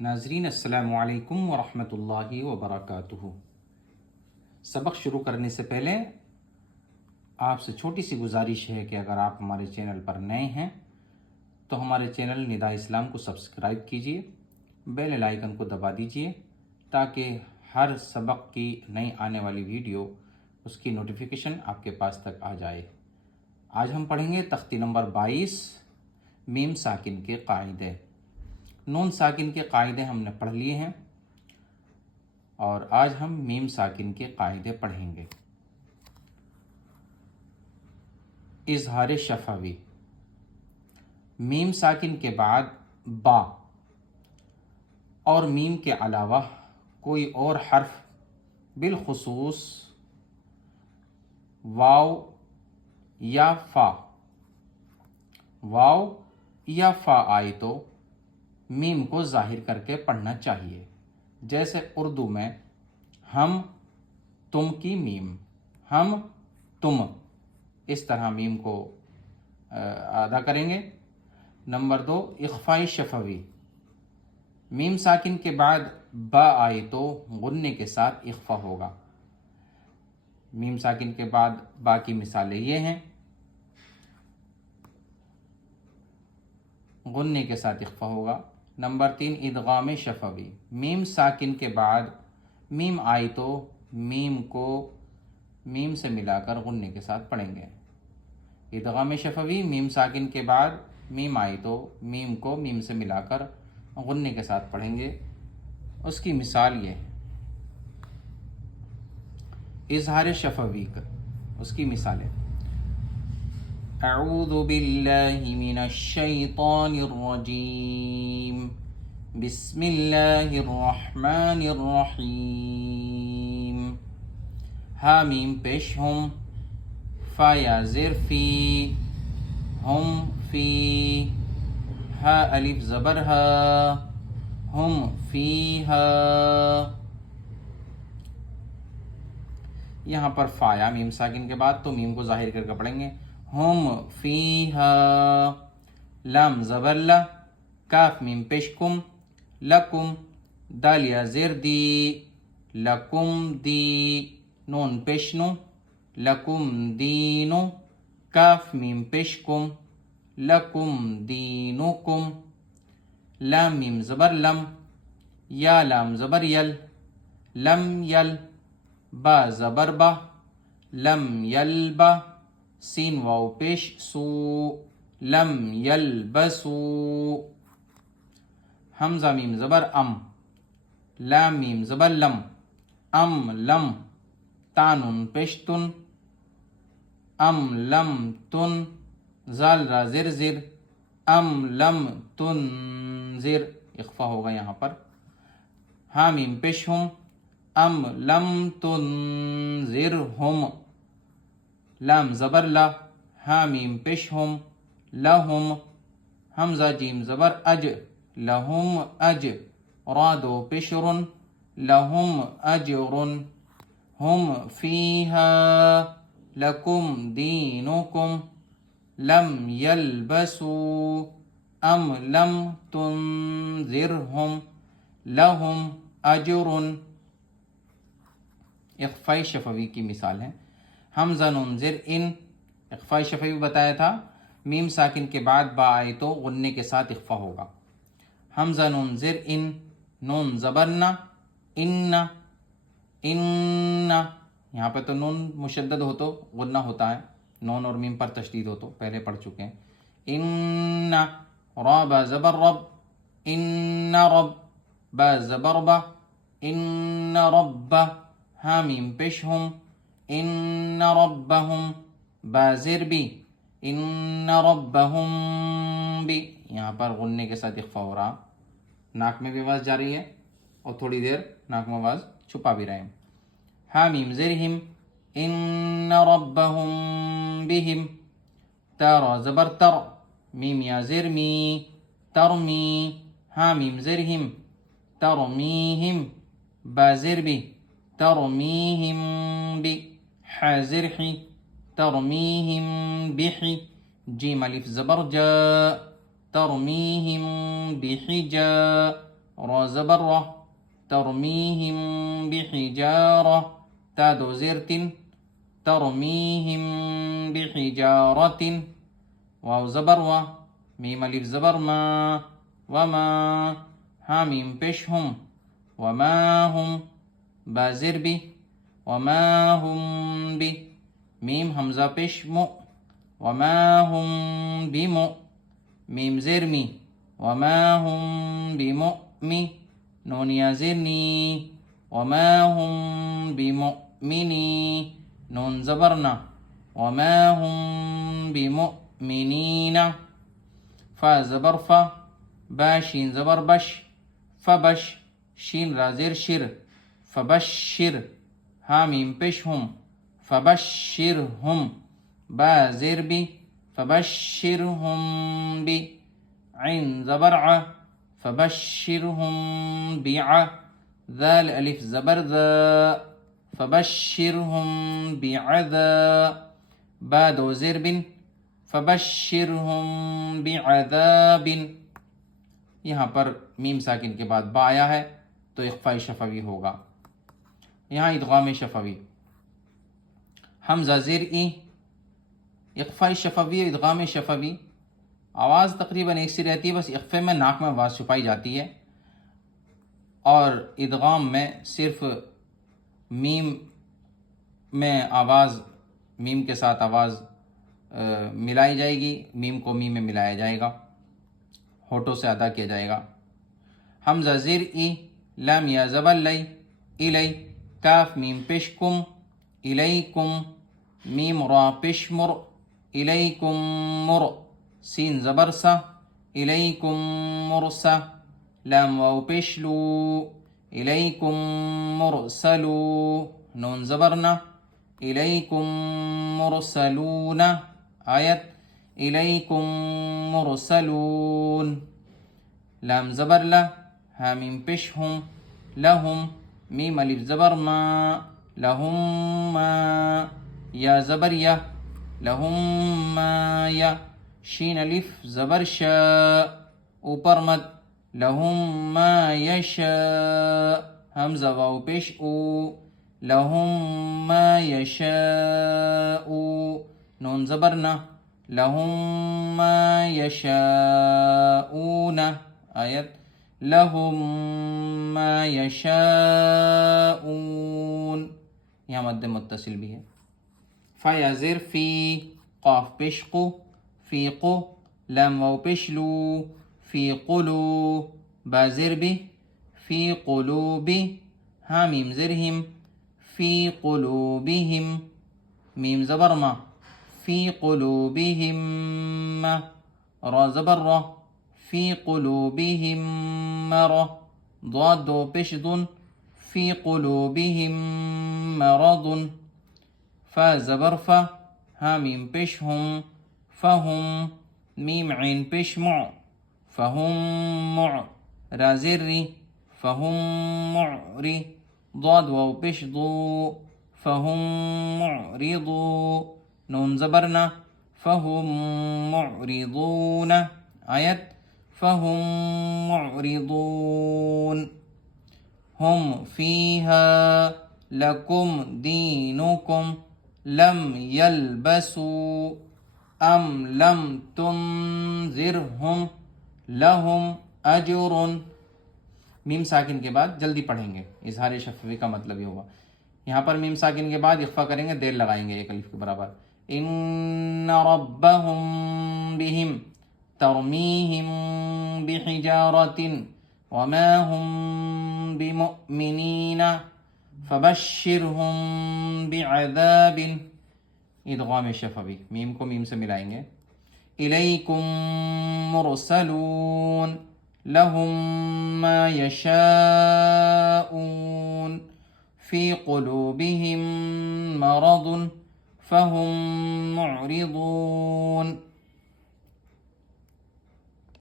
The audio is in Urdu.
ناظرین السلام علیکم ورحمۃ اللہ وبرکاتہ۔ سبق شروع کرنے سے پہلے آپ سے چھوٹی سی گزارش ہے کہ اگر آپ ہمارے چینل پر نئے ہیں تو ہمارے چینل نداء اسلام کو سبسکرائب کیجئے، بیل آئیکن کو دبا دیجئے تاکہ ہر سبق کی نئی آنے والی ویڈیو اس کی نوٹیفیکیشن آپ کے پاس تک آ جائے۔ آج ہم پڑھیں گے تختی نمبر 22 میم ساکن کے قاعدے۔ نون ساکن کے قاعدے ہم نے پڑھ لیے ہیں اور آج ہم میم ساکن کے قاعدے پڑھیں گے۔ اظہار شفوی، میم ساکن کے بعد با اور میم کے علاوہ کوئی اور حرف بالخصوص واو یا فا آئے تو میم کو ظاہر کر کے پڑھنا چاہیے، جیسے اردو میں ہم تم کی میم، ہم تم، اس طرح میم کو ادا کریں گے۔ نمبر 2، اخفاء شفوی، میم ساکن کے بعد با آئے تو غنے کے ساتھ اخفا ہوگا۔ میم ساکن کے بعد با کی مثالیں یہ ہیں، غنے کے ساتھ اخفا ہوگا۔ نمبر 3، ادغام شفوی، میم ساکن کے بعد میم آئی تو میم کو میم سے ملا کر غنے کے ساتھ پڑھیں گے۔ ادغام شفوی، میم ساکن کے بعد میم آئی تو میم کو میم سے ملا کر غنے کے ساتھ پڑھیں گے۔ اس کی مثال یہ ہے، اظہار شفوی کا اس کی مثالیں، اعوذ باللہ من الشیطان الرجیم، بسم اللہ الرحمن الرحیم، ہا میم پیش ہم، فا یا زیر فی، ہم فی، ہا الف زبر ہا، ہم فی ہا۔ یہاں پر فا یا میم ساکن کے بعد تو میم کو ظاہر کر کے پڑھیں گے، ہم فیہا، لام زبر لا، کاف میم پیش کم، لکم، دال یا زیر دی، لکم دی، نون پیش نو، لکم دینو، کاف میم پیش کم، لکم دینکم، لام میم زبر لم، یا لام زبر یل، لم یل، با زبر با، لم یلبا، سین واو پیش سو، لم یلبسو، حمزہ میم زبر ام، لام میم زبر لم، ام لم، تانون پیش تن، ام لم تن، زال را زر زر، ام لم تنذر، اخفا ہوگا یہاں پر۔ ہا میم پیش ہم، ام لم تنذرہم، لام زبر لا، ہا میم پیش ہم، لہم، حمزہ جیم زبر اج، لہم اج، را دو پیش رن، لہم اجرن، ہم فیہا، لکم دینکم، لم یلبسو، ام لم تنذرہم، لہم اجرن۔ اخفاء شفوی کی مثال ہے، حمزہ نون زر ان، اخفاء شفوی بتایا تھا، میم ساکن کے بعد با آئے تو غنے کے ساتھ اخفا ہوگا۔ حمزہ نون زر ان، نون زبر نا، ان، ان، یہاں پہ تو نون مشدد ہو تو غنہ ہوتا ہے، نون اور میم پر تشدید ہو تو پہلے پڑھ چکے ہیں۔ ان، را با زبر رب، ان رب، با زبر با، ان رب، ہا میم پیش ہم، ان ربہم، با زیر بی، ان ربہم بی، یہاں پر غنے کے ساتھ اخفا ہو رہا، ناک میں بھی آواز جا رہی ہے اور تھوڑی دیر ناک میں آواز چھپا بھی رہے ہیں۔ ہا میم زیر ہم، ان ربہم بہم، تا را زبر تر، میم یا زیر می، ترمی، ہا میم زیر ہم، ترمیہم، با زیر بی، ترمیہم بی، حا زیر حی، ترمیہم بحی، جیم الف زبر جا، ترمیہم بحجا، را زبر را ترميهم بحجارة تا دو زیر تن ترميهم بحجارة واو زبر و میم الف زبر ما وما ہا میم پیش ہم وما هم با زیر بی وما هم بی میم حمزہ پیش مو وما هم بمو میم زیر می وما هم بمؤمن نون یا زیر نی وما هم بمؤمنی نون زبرنا وما هم بمؤمنین فا زبر فا با شین زبر بش فبش شین را زیر شر فبشر ہا میم پیش ہم فبشرهم با زیر بی فبشرهم بی عین زبر ع فبشرهم بع ذال الف زبر ذا فبشرهم بعذا با دو زیر بن فبشرهم بعذاب یہاں پر میم ساکن کے بعد با آیا ہے تو اخفاء شفوی ہوگا. یہاں ادغام شفوی حمزہ زیر ای اخفاء شفوی اور ادغام شفوی آواز تقریباً ایک سی رہتی ہے، بس اخفے میں ناک میں آواز چھپائی جاتی ہے اور ادغام میں صرف میم میں آواز میم کے ساتھ آواز ملائی جائے گی، میم کو میم میں ملایا جائے گا، ہونٹوں سے ادا کیا جائے گا. حمزہ زیر ای لام یا زبر لئی الی کاف میم پیش کم الیکم میم را پیش مر الیکم مر سین زبر سا الیکم مرسا لام واو پیش لو الیکم مرسلو نون زبرنا الیکم مرسلون آیت الیکم مرسلون لام زبر لا ہا میم پیش ہم لہم میم الف زبر ما لہم ما یا زبر یا لہم ما یا شین الف زبر شا اوپر مد لہم ما یشاء حمزہ واو پیش او لہم ما یشاء نون زبرنا لہم ما یشاءون آیت لہم ما یشاءون یہاں مد متصل بھی ہے. فا یا زیر فی قاف پیش قو فی قو لام واو پیش لو فی قلو با زیر بی فی قلوبی ہا میم زیر ہم فی قلوبہم میم زبر ما فی قلوبہم را زبر را فی قلوبہم مرض ضاد دو پیش دن فی قلوبہم مرض فا زبر فا ہا میم پیش ہم فہم میم عین پیش مع فہم مع را زیر ری فہم معری ضاد واو پیش ضو فہم معرضو نون زبرنا فہم معرضون آیت فہم معرضون. ہم فیہا لکم دینکم لم یلبسوا ام لم تنذرہم لہم اجر میم ساکن کے بعد جلدی پڑھیں گے، اظہار شفوی کا مطلب یہ ہوگا. یہاں پر میم ساکن کے بعد اخفا کریں گے، دیر لگائیں گے ایک الف کے برابر. ان ربهم بهم ترمیہم بحجارۃ وما هم بمؤمنین فبشرهم بعذاب ادغام شفوی میم کو میم سے ملائیں گے. الیکم مرسلون لهم ما یشاءون فی قلوبهم مرض فهم معرضون